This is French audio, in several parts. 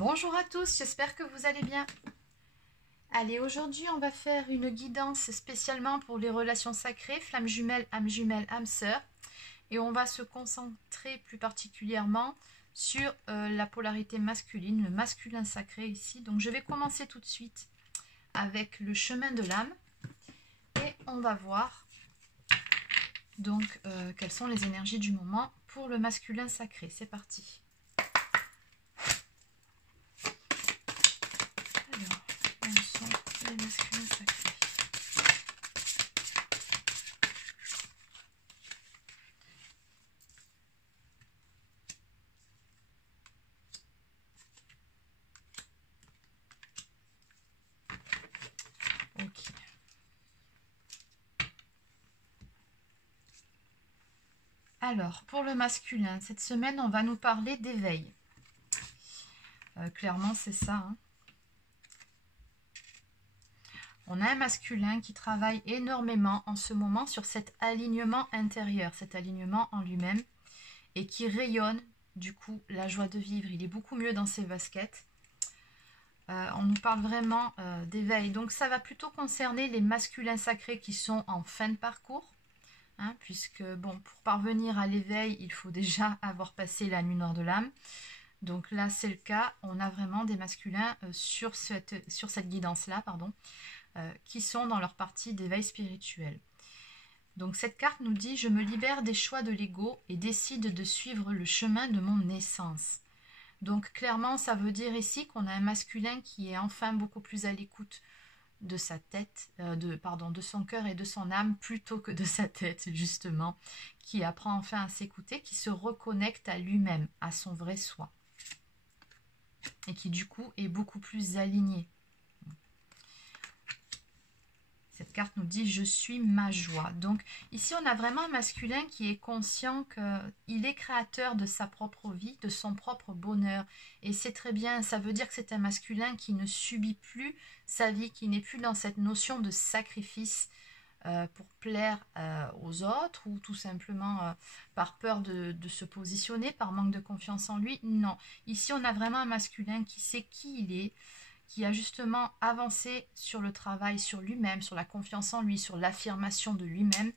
Bonjour à tous, j'espère que vous allez bien. Allez, aujourd'hui on va faire une guidance spécialement pour les relations sacrées, flamme jumelle, âme sœur. Et on va se concentrer plus particulièrement sur la polarité masculine, le masculin sacré ici. Donc je vais commencer tout de suite avec le chemin de l'âme. Et on va voir donc quelles sont les énergies du moment pour le masculin sacré. C'est parti. Alors, quels sont les masculins sacrés? Ok. Alors, pour le masculin, cette semaine, on va nous parler d'éveil. Clairement, c'est ça. Hein. On a un masculin qui travaille énormément en ce moment sur cet alignement intérieur, cet alignement en lui-même, et qui rayonne, du coup, la joie de vivre. Il est beaucoup mieux dans ses baskets. On nous parle vraiment d'éveil. Donc, ça va plutôt concerner les masculins sacrés qui sont en fin de parcours. Hein, puisque, bon, pour parvenir à l'éveil, il faut déjà avoir passé la nuit noire de l'âme. Donc là, c'est le cas. On a vraiment des masculins sur cette guidance-là, pardon, qui sont dans leur partie d'éveil spirituel. Donc cette carte nous dit « Je me libère des choix de l'ego et décide de suivre le chemin de mon essence ». Donc clairement, ça veut dire ici qu'on a un masculin qui est enfin beaucoup plus à l'écoute de sa tête, de son cœur et de son âme plutôt que de sa tête justement, qui apprend enfin à s'écouter, qui se reconnecte à lui-même, à son vrai soi et qui du coup est beaucoup plus aligné. Cette carte nous dit « Je suis ma joie ». Donc ici, on a vraiment un masculin qui est conscient qu'il est créateur de sa propre vie, de son propre bonheur. Et c'est très bien, ça veut dire que c'est un masculin qui ne subit plus sa vie, qui n'est plus dans cette notion de sacrifice pour plaire aux autres ou tout simplement par peur de se positionner, par manque de confiance en lui. Non, ici, on a vraiment un masculin qui sait qui il est, qui a justement avancé sur le travail sur lui-même, sur la confiance en lui, sur l'affirmation de lui-même,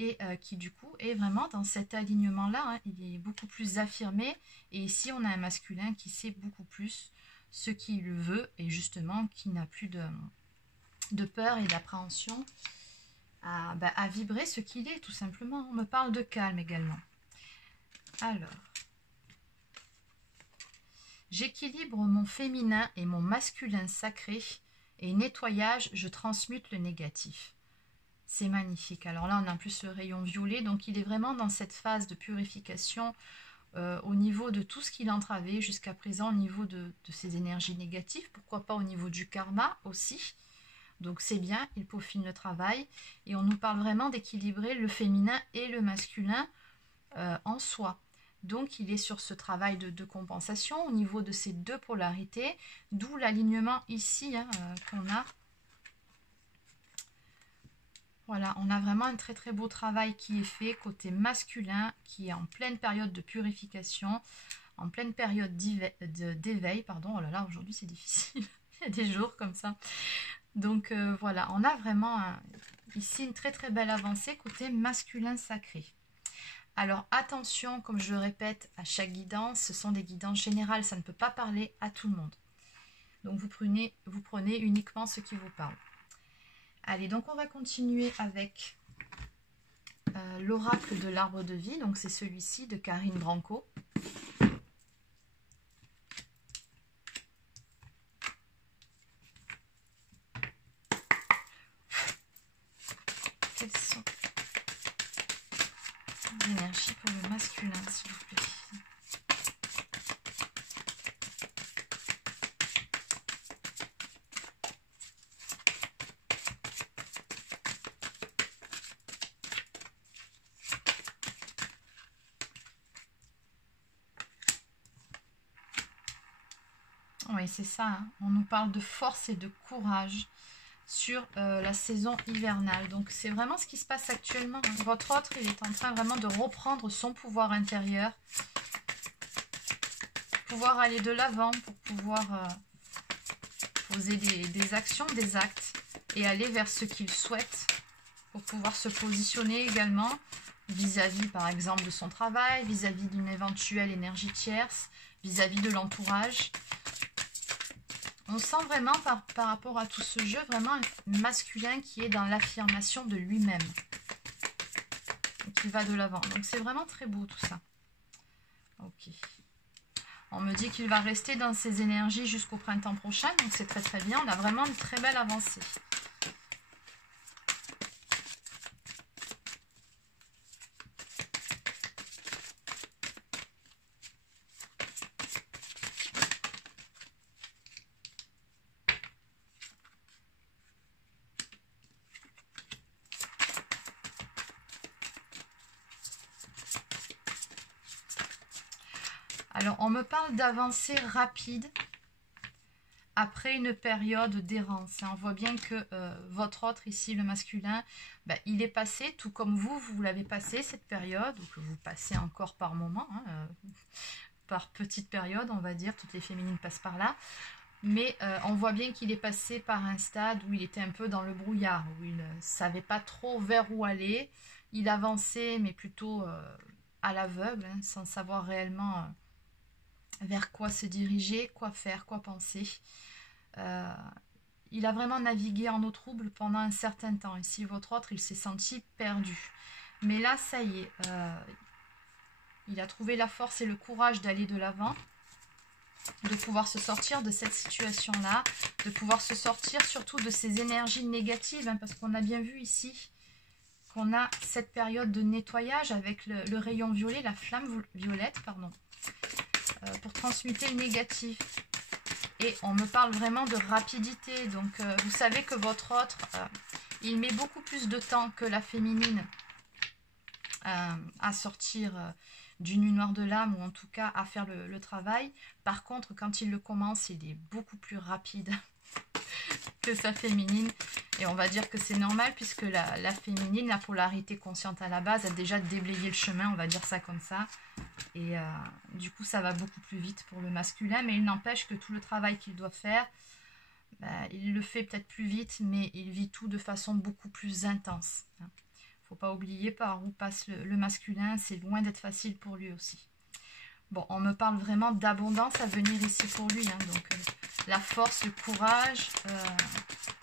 et qui du coup est vraiment dans cet alignement-là, hein. Il est beaucoup plus affirmé, et ici on a un masculin qui sait beaucoup plus ce qu'il veut, et justement qui n'a plus de peur et d'appréhension à vibrer ce qu'il est, tout simplement. On me parle de calme également. Alors... J'équilibre mon féminin et mon masculin sacré et nettoyage, je transmute le négatif. C'est magnifique. Alors là, on a en plus le rayon violet, donc il est vraiment dans cette phase de purification au niveau de tout ce qu'il a entravé jusqu'à présent, au niveau de ses énergies négatives, pourquoi pas au niveau du karma aussi. Donc c'est bien, il peaufine le travail et on nous parle vraiment d'équilibrer le féminin et le masculin en soi. Donc, il est sur ce travail de compensation au niveau de ces deux polarités, d'où l'alignement ici hein, qu'on a. Voilà, on a vraiment un très très beau travail qui est fait côté masculin, qui est en pleine période de purification, en pleine période d'éveil, pardon. Oh là là, aujourd'hui c'est difficile, il y a des jours comme ça. Donc voilà, on a vraiment ici une très très belle avancée côté masculin sacré. Alors attention, comme je le répète à chaque guidance, ce sont des guidances générales, ça ne peut pas parler à tout le monde. Donc vous prenez uniquement ce qui vous parle. Allez, donc on va continuer avec l'oracle de l'arbre de vie, donc c'est celui-ci de Karine Branco. Quels sont l'énergie pour le masculin, s'il vous plaît. Oui, c'est ça. Hein. On nous parle de force et de courage sur la saison hivernale. Donc c'est vraiment ce qui se passe actuellement. Votre autre, il est en train vraiment de reprendre son pouvoir intérieur pouvoir aller de l'avant, pour pouvoir poser des actions, des actes et aller vers ce qu'il souhaite, pour pouvoir se positionner également vis-à-vis par exemple de son travail, vis-à-vis d'une éventuelle énergie tierce, vis-à-vis de l'entourage. On sent vraiment par rapport à tout ce jeu, vraiment un masculin qui est dans l'affirmation de lui-même, qui va de l'avant. Donc c'est vraiment très beau tout ça. Ok. On me dit qu'il va rester dans ses énergies jusqu'au printemps prochain, donc c'est très très bien. On a vraiment une très belle avancée. Alors, on me parle d'avancée rapide après une période d'errance. On voit bien que votre autre, ici, le masculin, ben, il est passé, tout comme vous l'avez passé, cette période, ou que vous passez encore par moment, hein, par petite période, on va dire, toutes les féminines passent par là. Mais on voit bien qu'il est passé par un stade où il était un peu dans le brouillard, où il ne savait pas trop vers où aller. Il avançait, mais plutôt à l'aveugle, hein, sans savoir réellement vers quoi se diriger, quoi faire, quoi penser. Il a vraiment navigué en eau trouble pendant un certain temps. Ici, votre autre, il s'est senti perdu. Mais là, ça y est, il a trouvé la force et le courage d'aller de l'avant, de pouvoir se sortir de cette situation-là, de pouvoir se sortir surtout de ces énergies négatives, hein, parce qu'on a bien vu ici qu'on a cette période de nettoyage avec le rayon violet, la flamme violette, pardon, pour transmuter le négatif. Et on me parle vraiment de rapidité. Donc, vous savez que votre autre, il met beaucoup plus de temps que la féminine à sortir d'une nuit noire de l'âme, ou en tout cas à faire le travail. Par contre, quand il le commence, il est beaucoup plus rapide que sa féminine. Et on va dire que c'est normal, puisque la féminine, la polarité consciente à la base, a déjà déblayé le chemin, on va dire ça comme ça. Et du coup, ça va beaucoup plus vite pour le masculin. Mais il n'empêche que tout le travail qu'il doit faire, il le fait peut-être plus vite, mais il vit tout de façon beaucoup plus intense. Il ne faut pas oublier par où passe le masculin, c'est loin d'être facile pour lui aussi. Bon, on me parle vraiment d'abondance à venir ici pour lui. Hein, donc, la force, le courage,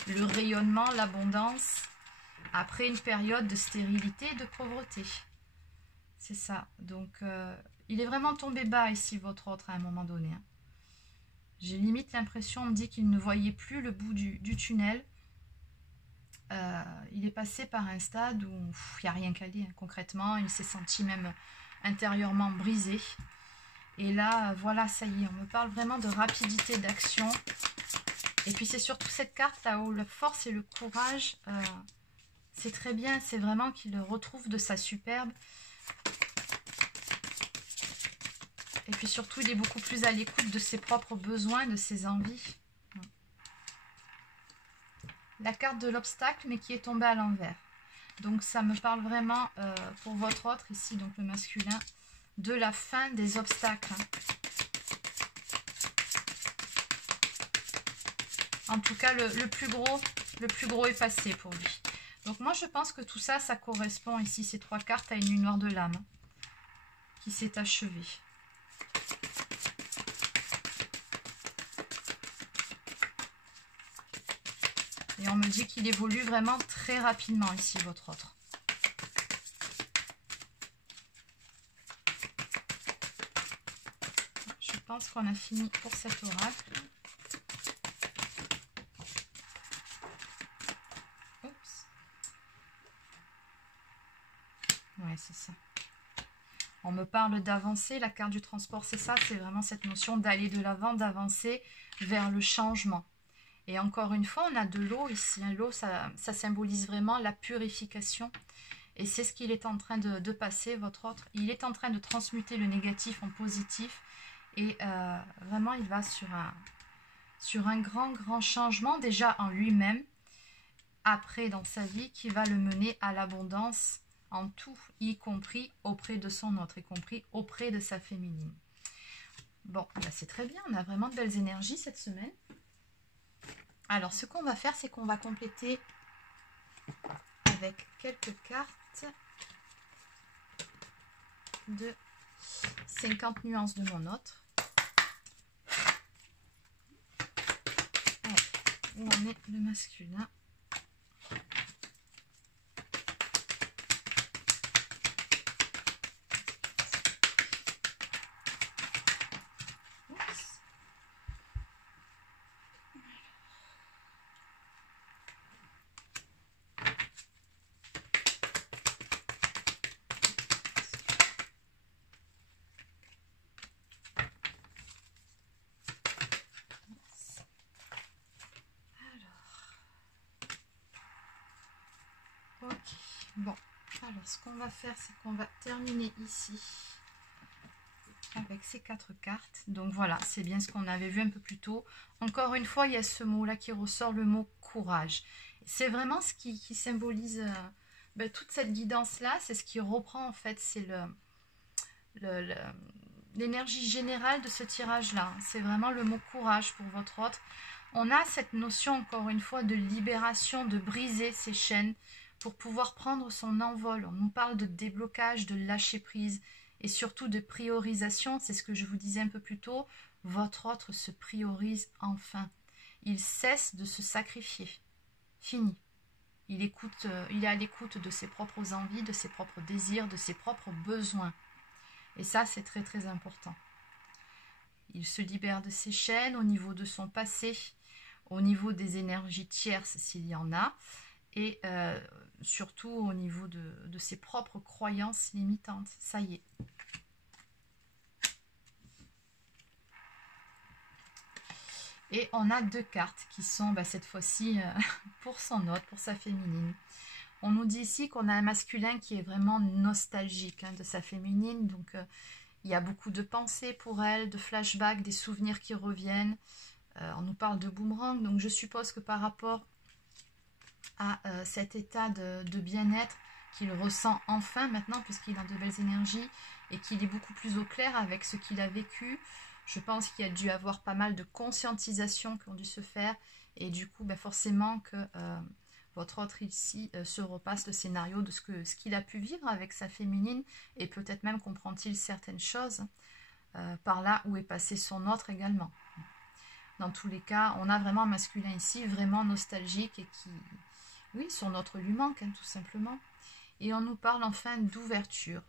le rayonnement, l'abondance, après une période de stérilité et de pauvreté. C'est ça. Donc, il est vraiment tombé bas ici, votre autre, à un moment donné. Hein. J'ai limite l'impression, on me dit qu'il ne voyait plus le bout du tunnel. Il est passé par un stade où il n'y a rien qu'à dire. Hein, concrètement, il s'est senti même intérieurement brisé. Et là, voilà, ça y est, on me parle vraiment de rapidité d'action. Et puis c'est surtout cette carte là-haut, la force et le courage. C'est très bien, c'est vraiment qu'il retrouve de sa superbe. Et puis surtout, il est beaucoup plus à l'écoute de ses propres besoins, de ses envies. La carte de l'obstacle, mais qui est tombée à l'envers. Donc ça me parle vraiment, pour votre autre, ici, donc le masculin, de la fin des obstacles. En tout cas, le plus gros est passé pour lui. Donc moi, je pense que tout ça, ça correspond ici, ces trois cartes, à une nuit noire de l'âme qui s'est achevée. Et on me dit qu'il évolue vraiment très rapidement ici, votre autre. Je pense qu'on a fini pour cet oracle. Oups. Ouais, c'est ça. On me parle d'avancer. La carte du transport, c'est ça. C'est vraiment cette notion d'aller de l'avant, d'avancer vers le changement. Et encore une fois, on a de l'eau ici. L'eau, ça symbolise vraiment la purification. Et c'est ce qu'il est en train de passer, votre autre. Il est en train de transmuter le négatif en positif. Et vraiment, il va sur un grand changement, déjà en lui-même, après dans sa vie, qui va le mener à l'abondance en tout, y compris auprès de son autre, y compris auprès de sa féminine. Bon, bah c'est très bien, on a vraiment de belles énergies cette semaine. Alors, ce qu'on va faire, c'est qu'on va compléter avec quelques cartes de 50 nuances de mon autre. Allez, où en est le masculin? Ok, bon, alors ce qu'on va faire, c'est qu'on va terminer ici avec ces 4 cartes. Donc voilà, c'est bien ce qu'on avait vu un peu plus tôt. Encore une fois, il y a ce mot-là qui ressort, le mot courage. C'est vraiment ce qui symbolise toute cette guidance-là. C'est ce qui reprend en fait, c'est l'énergie générale de ce tirage-là. C'est vraiment le mot courage pour votre autre. On a cette notion, encore une fois, de libération, de briser ces chaînes pour pouvoir prendre son envol. On nous parle de déblocage, de lâcher prise et surtout de priorisation. C'est ce que je vous disais un peu plus tôt. Votre autre se priorise enfin. Il cesse de se sacrifier. Fini. Il est à l'écoute de ses propres envies, de ses propres désirs, de ses propres besoins. Et ça, c'est très très important. Il se libère de ses chaînes au niveau de son passé, au niveau des énergies tierces s'il y en a, et surtout au niveau de ses propres croyances limitantes. Ça y est. Et on a 2 cartes qui sont cette fois-ci pour son autre, pour sa féminine. On nous dit ici qu'on a un masculin qui est vraiment nostalgique de sa féminine. Donc il y a beaucoup de pensées pour elle, de flashbacks, des souvenirs qui reviennent. On nous parle de boomerang. Donc je suppose que par rapport à cet état de bien-être qu'il ressent enfin maintenant, puisqu'il a de belles énergies et qu'il est beaucoup plus au clair avec ce qu'il a vécu, je pense qu'il y a dû avoir pas mal de conscientisation qui ont dû se faire. Et du coup, forcément que votre autre ici se repasse le scénario de ce qu'il a pu vivre avec sa féminine. Et peut-être même comprend-il certaines choses par là où est passé son autre également. Dans tous les cas, on a vraiment un masculin ici, vraiment nostalgique et qui... Oui, son autre lui manque, tout simplement. Et on nous parle enfin d'ouverture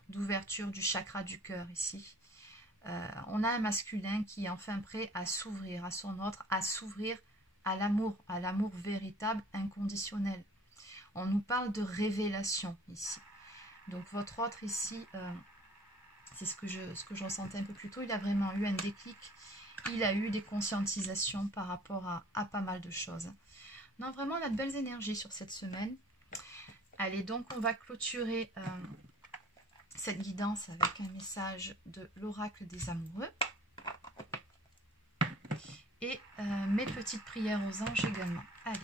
du chakra du cœur ici. On a un masculin qui est enfin prêt à s'ouvrir à son autre, à s'ouvrir à l'amour véritable, inconditionnel. On nous parle de révélation ici. Donc votre autre ici, c'est ce que je ressentais un peu plus tôt, il a vraiment eu un déclic, il a eu des conscientisations par rapport à pas mal de choses. Non, vraiment, on a de belles énergies sur cette semaine. Allez, donc on va clôturer cette guidance avec un message de l'oracle des amoureux. Et mes petites prières aux anges également. Allez.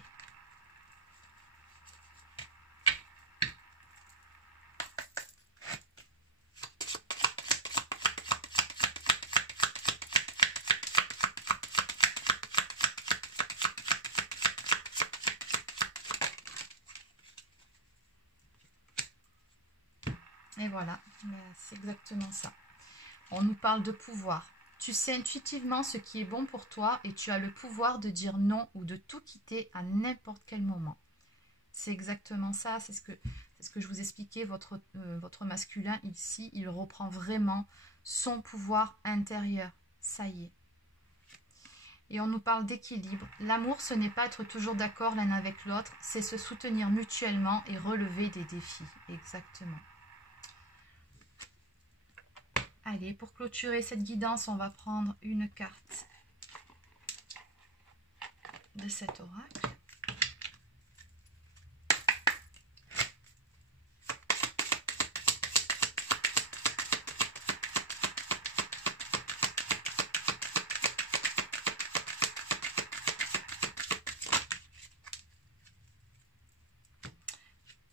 Et voilà, c'est exactement ça. On nous parle de pouvoir. Tu sais intuitivement ce qui est bon pour toi et tu as le pouvoir de dire non ou de tout quitter à n'importe quel moment. C'est exactement ça, c'est ce que je vous expliquais, votre masculin ici, il reprend vraiment son pouvoir intérieur. Ça y est. Et on nous parle d'équilibre. L'amour, ce n'est pas être toujours d'accord l'un avec l'autre, c'est se soutenir mutuellement et relever des défis. Exactement. Allez, pour clôturer cette guidance, on va prendre une carte de cet oracle.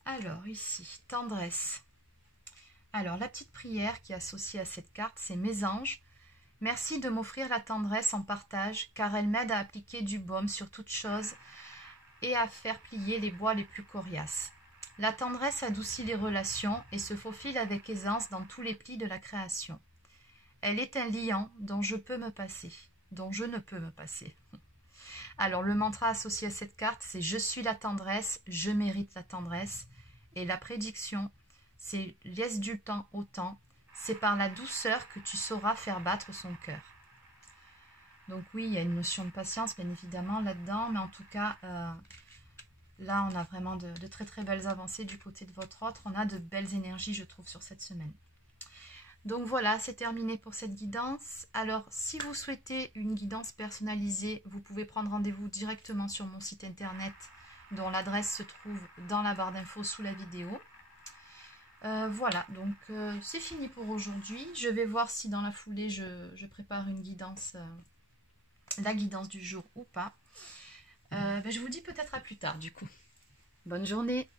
Alors ici, tendresse. Alors la petite prière qui est associée à cette carte, c'est mes anges Merci de m'offrir la tendresse en partage, car elle m'aide à appliquer du baume sur toute chose et à faire plier les bois les plus coriaces. La tendresse adoucit les relations et se faufile avec aisance dans tous les plis de la création. Elle est un liant dont je ne peux me passer. Alors le mantra associé à cette carte, c'est « Je suis la tendresse, je mérite la tendresse ». Et la prédiction, c'est « Laisse du temps au temps, c'est par la douceur que tu sauras faire battre son cœur ». Donc oui, il y a une notion de patience, bien évidemment, là-dedans. Mais en tout cas, là, on a vraiment de très très belles avancées du côté de votre autre. On a de belles énergies, je trouve, sur cette semaine. Donc voilà, c'est terminé pour cette guidance. Alors, si vous souhaitez une guidance personnalisée, vous pouvez prendre rendez-vous directement sur mon site internet, dont l'adresse se trouve dans la barre d'infos sous la vidéo. Voilà, donc c'est fini pour aujourd'hui. Je vais voir si dans la foulée, je prépare une guidance, la guidance du jour ou pas. Je vous dis peut-être à plus tard, du coup. Bonne journée!